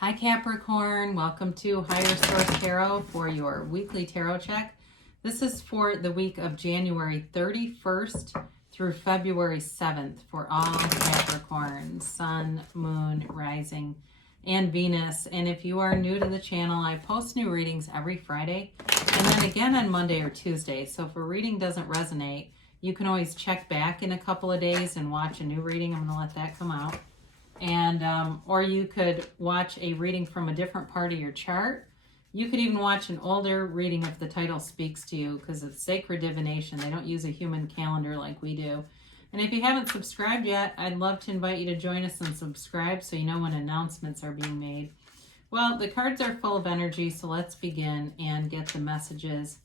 Hi Capricorn, welcome to Higher Source Tarot for your weekly tarot check. This is for the week of January 31st through February 7th for all Capricorn, Sun, Moon, Rising, and Venus. And if you are new to the channel, I post new readings every Friday and then again on Monday or Tuesday. So if a reading doesn't resonate, you can always check back in a couple of days and watch a new reading. I'm going to let that come out. And or you could watch a reading from a different part of your chart. You could even watch an older reading if the title speaks to you, because it's sacred divination. They don't use a human calendar like we do. And if you haven't subscribed yet, I'd love to invite you to join us and subscribe so you know when announcements are being made. Well, the cards are full of energy, so let's begin and get the messages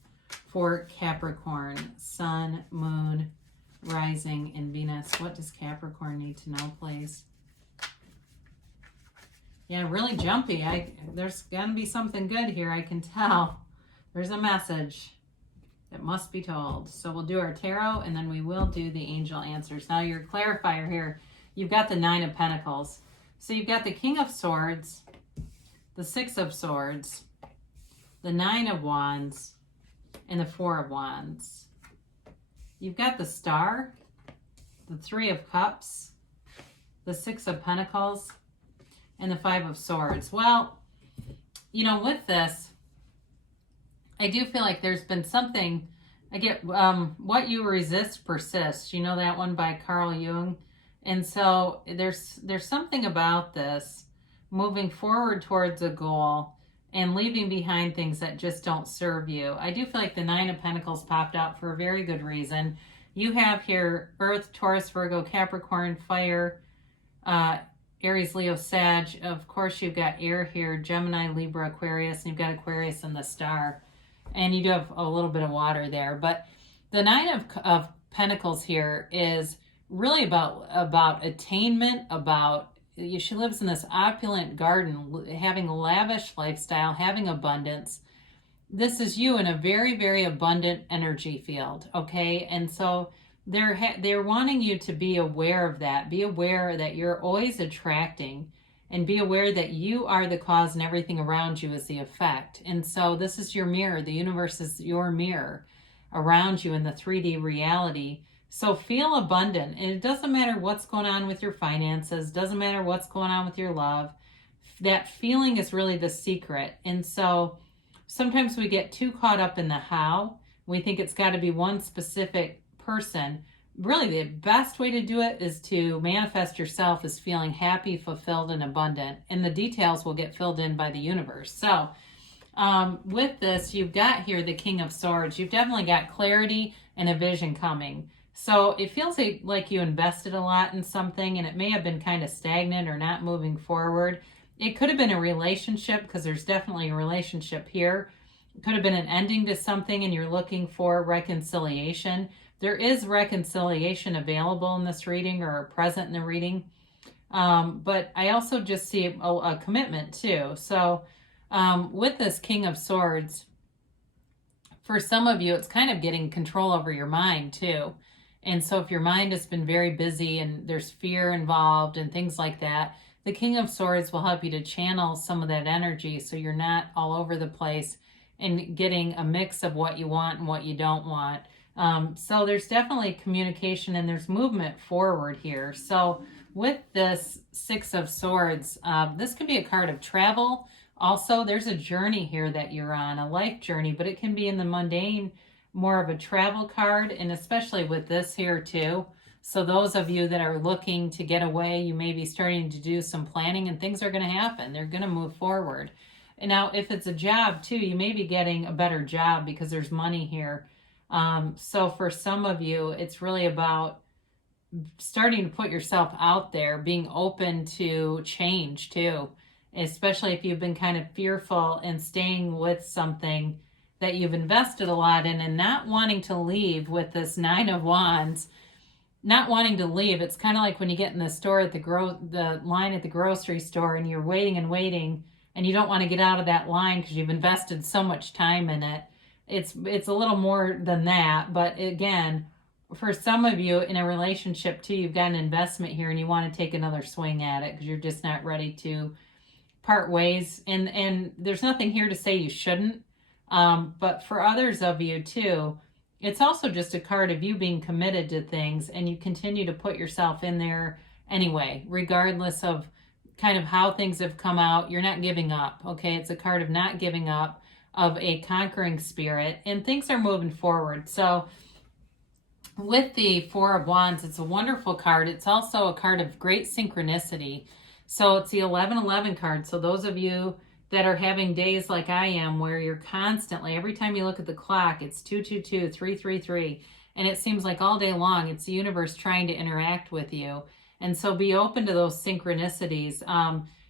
for Capricorn, Sun, Moon, Rising, and Venus. What does Capricorn need to know, please? Yeah, really jumpy. There's going to be something good here, I can tell. There's a message that must be told. So we'll do our tarot, and then we will do the angel answers. Now, your clarifier here, you've got the Nine of Pentacles. So you've got the King of Swords, the Six of Swords, the Nine of Wands, and the Four of Wands. You've got the Star, the Three of Cups, the Six of Pentacles, and the Five of Swords. Well, you know, with this, I do feel like there's been something. I get what you resist persists. You know that one by Carl Jung? And so there's something about this, moving forward towards a goal and leaving behind things that just don't serve you. I do feel like the Nine of Pentacles popped out for a very good reason. You have here Earth, Taurus, Virgo, Capricorn, Fire, Aries, Leo, Sag. Of course, you've got air here, Gemini, Libra, Aquarius, and you've got Aquarius and the Star. And you do have a little bit of water there. But the Nine of Pentacles here is really about attainment, she lives in this opulent garden, having a lavish lifestyle, having abundance. This is you in a very, very abundant energy field, okay? And so they're wanting you to be aware of that. Be aware that you're always attracting, and be aware that you are the cause and everything around you is the effect. And so this is your mirror. The universe is your mirror around you in the 3D reality. So feel abundant. And it doesn't matter what's going on with your finances. Doesn't matter what's going on with your love. That feeling is really the secret. And so sometimes we get too caught up in the how. We think it's got to be one specific person. Really, the best way to do it is to manifest yourself as feeling happy, fulfilled, and abundant. And the details will get filled in by the universe. So with this, you've got here the King of Swords. You've definitely got clarity and a vision coming. So it feels like you invested a lot in something and it may have been kind of stagnant or not moving forward. It could have been a relationship, because there's definitely a relationship here. It could have been an ending to something and you're looking for reconciliation. There is reconciliation available in this reading or present in the reading. But I also just see a commitment too. So with this King of Swords, for some of you, it's kind of getting control over your mind too. And so if your mind has been very busy and there's fear involved and things like that, the King of Swords will help you to channel some of that energy so you're not all over the place and getting a mix of what you want and what you don't want. So there's definitely communication and there's movement forward here. So with this Six of Swords, this could be a card of travel. Also, there's a journey here that you're on, a life journey, but it can be in the mundane, more of a travel card, and especially with this here too. So those of you that are looking to get away, you may be starting to do some planning and things are going to happen. They're going to move forward. And now if it's a job too, you may be getting a better job because there's money here. So for some of you, it's really about starting to put yourself out there, being open to change too, especially if you've been kind of fearful and staying with something that you've invested a lot in and not wanting to leave. With this Nine of Wands, not wanting to leave. It's kind of like when you get in the store at the line at the grocery store and you're waiting and waiting and you don't want to get out of that line because you've invested so much time in it. It's a little more than that, but again, for some of you in a relationship too, you've got an investment here and you want to take another swing at it because you're just not ready to part ways, and there's nothing here to say you shouldn't. But for others of you too, it's also just a card of you being committed to things, and you continue to put yourself in there anyway, regardless of kind of how things have come out. You're not giving up, okay? It's a card of not giving up, of a conquering spirit, and things are moving forward. So with the Four of Wands, it's a wonderful card. It's also a card of great synchronicity. So it's the 1111 card. So those of you that are having days like I am, where you're constantly, every time you look at the clock, it's 222, 333, and it seems like all day long it's the universe trying to interact with you. And so be open to those synchronicities.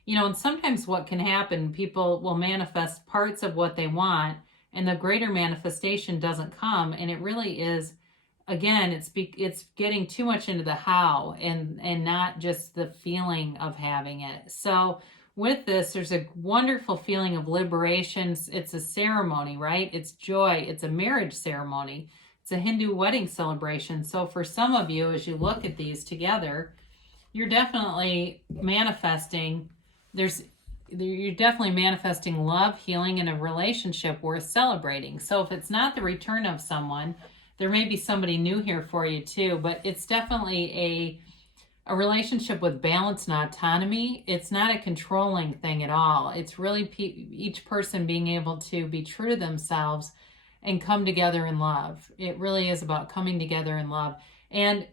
You know, and sometimes what can happen, people will manifest parts of what they want, and the greater manifestation doesn't come. And it really is, again, it's getting too much into the how, and not just the feeling of having it. So with this, there's a wonderful feeling of liberation. It's a ceremony, right? It's joy. It's a marriage ceremony. It's a Hindu wedding celebration. So for some of you, as you look at these together, you're definitely manifesting, you're definitely manifesting love, healing, and a relationship worth celebrating. So if it's not the return of someone, there may be somebody new here for you too, but it's definitely a relationship with balance and autonomy. It's not a controlling thing at all. It's really each person being able to be true to themselves and come together in love. It really is about coming together in love. And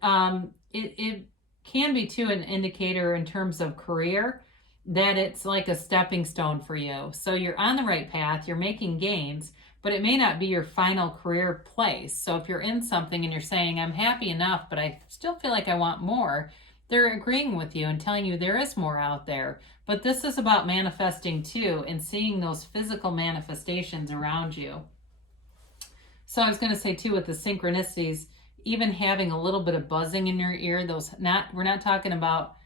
it can be too an indicator in terms of career, that it's like a stepping stone for you. So you're on the right path, you're making gains, but it may not be your final career place. So if you're in something and you're saying, I'm happy enough, but I still feel like I want more, they're agreeing with you and telling you there is more out there. But this is about manifesting too, and seeing those physical manifestations around you. So I was going to say too, with the synchronicities, even having a little bit of buzzing in your ear, we're not talking about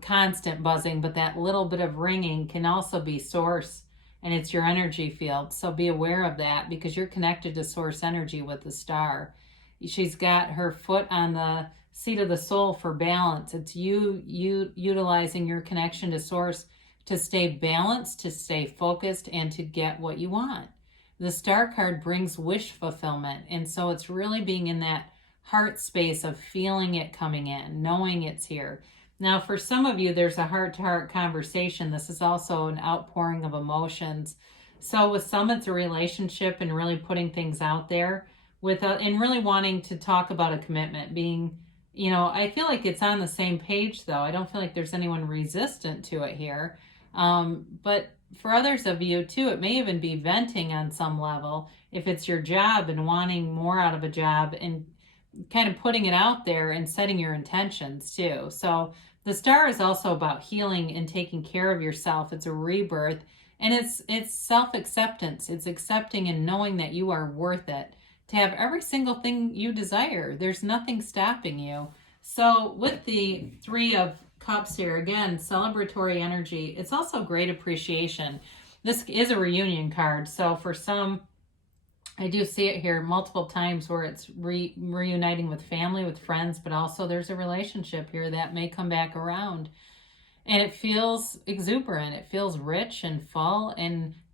constant buzzing, but that little bit of ringing can also be source, and it's your energy field. So be aware of that, because you're connected to source energy with the star. She's got her foot on the seat of the soul for balance. It's you utilizing your connection to source to stay balanced, to stay focused, and to get what you want. The star card brings wish fulfillment, and so it's really being in that heart space of feeling it coming in, knowing it's here. Now, for some of you, there's a heart-to-heart conversation. This is also an outpouring of emotions. So with some, it's a relationship and really putting things out there and really wanting to talk about a commitment. Being, I feel like it's on the same page, though. I don't feel like there's anyone resistant to it here. But for others of you, too, it may even be venting on some level. If it's your job and wanting more out of a job, and kind of putting it out there and setting your intentions, too. So the star is also about healing and taking care of yourself. It's a rebirth, and it's self-acceptance. It's accepting and knowing that you are worth it, to have every single thing you desire. There's nothing stopping you. So with the Three of Cups here, again, celebratory energy. It's also great appreciation. This is a reunion card. So for some, I do see it here multiple times where it's reuniting with family, with friends, but also there's a relationship here that may come back around. And it feels exuberant. It feels rich and full,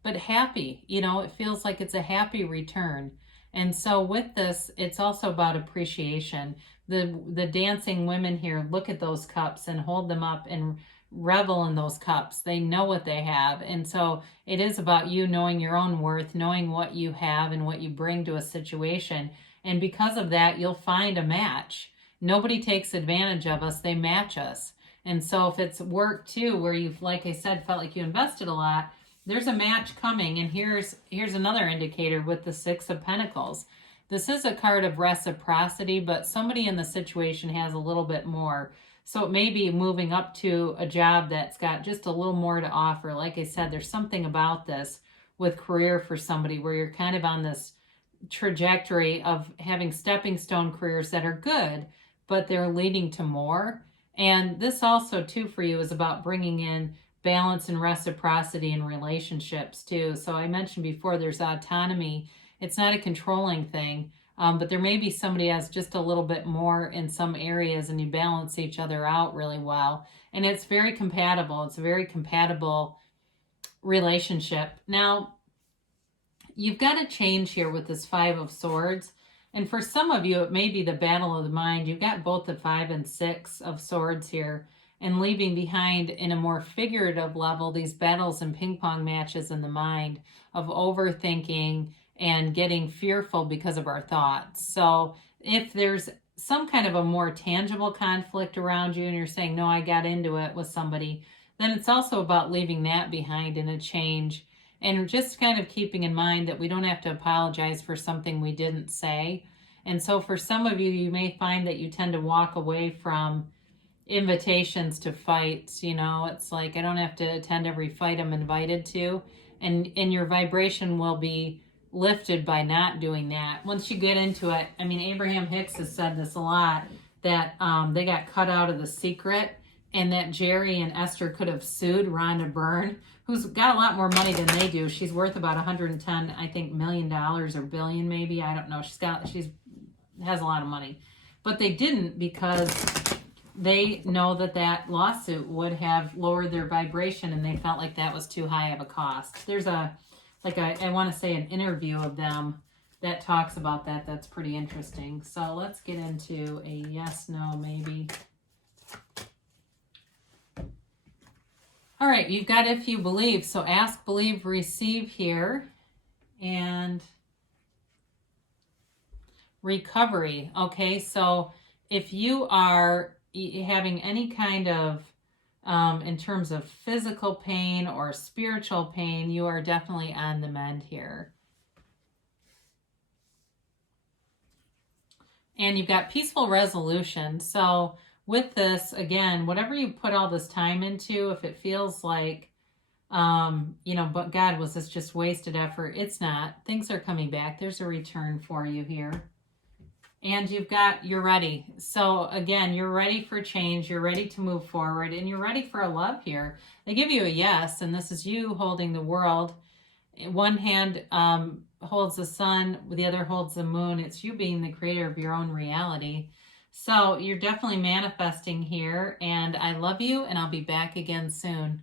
but happy. It feels like it's a happy return. And so with this, it's also about appreciation. The dancing women here look at those cups and hold them up and revel in those cups. They know what they have. And so it is about you knowing your own worth, knowing what you have and what you bring to a situation. And because of that, you'll find a match. Nobody takes advantage of us. They match us. And so if it's work too, where you've, like I said, felt like you invested a lot, there's a match coming. And here's another indicator with the Six of Pentacles. This is a card of reciprocity, but somebody in the situation has a little bit more. So it may be moving up to a job that's got just a little more to offer. Like I said, there's something about this with career for somebody where you're kind of on this trajectory of having stepping stone careers that are good, but they're leading to more. And this also, too, for you is about bringing in balance and reciprocity in relationships, too. So I mentioned before, there's autonomy. It's not a controlling thing. But there may be somebody has just a little bit more in some areas, and you balance each other out really well. And it's very compatible. It's a very compatible relationship. Now, you've got a change here with this Five of Swords. And for some of you, it may be the battle of the mind. You've got both the 5 and 6 of Swords here, and leaving behind in a more figurative level these battles and ping pong matches in the mind of overthinking and getting fearful because of our thoughts. So if there's some kind of a more tangible conflict around you and you're saying, no, I got into it with somebody, then it's also about leaving that behind in a change. And just kind of keeping in mind that we don't have to apologize for something we didn't say. And so for some of you, you may find that you tend to walk away from invitations to fights. You know, it's like, I don't have to attend every fight I'm invited to. And your vibration will be lifted by not doing that. Once you get into it, I mean, Abraham Hicks has said this a lot, that they got cut out of The Secret, and that Jerry and Esther could have sued Rhonda Byrne, who's got a lot more money than they do. She's worth about $110, I think, $million or billion maybe. I don't know. She's has a lot of money. But they didn't, because they know that lawsuit would have lowered their vibration, and they felt like that was too high of a cost. There's I want to say an interview of them that talks about that. That's pretty interesting. So let's get into a yes, no, maybe. All right, you've got if you believe. So ask, believe, receive here. And recovery. Okay, so if you are having any kind of, in terms of physical pain or spiritual pain, you are definitely on the mend here. And you've got peaceful resolution. So with this, again, whatever you put all this time into, if it feels like, but God, was this just wasted effort? It's not. Things are coming back. There's a return for you here. And you're ready. So again, you're ready for change. You're ready to move forward, and you're ready for a love here. They give you a yes, and this is you holding the world. One hand holds the sun, the other holds the moon. It's you being the creator of your own reality. So you're definitely manifesting here, and I love you, and I'll be back again soon.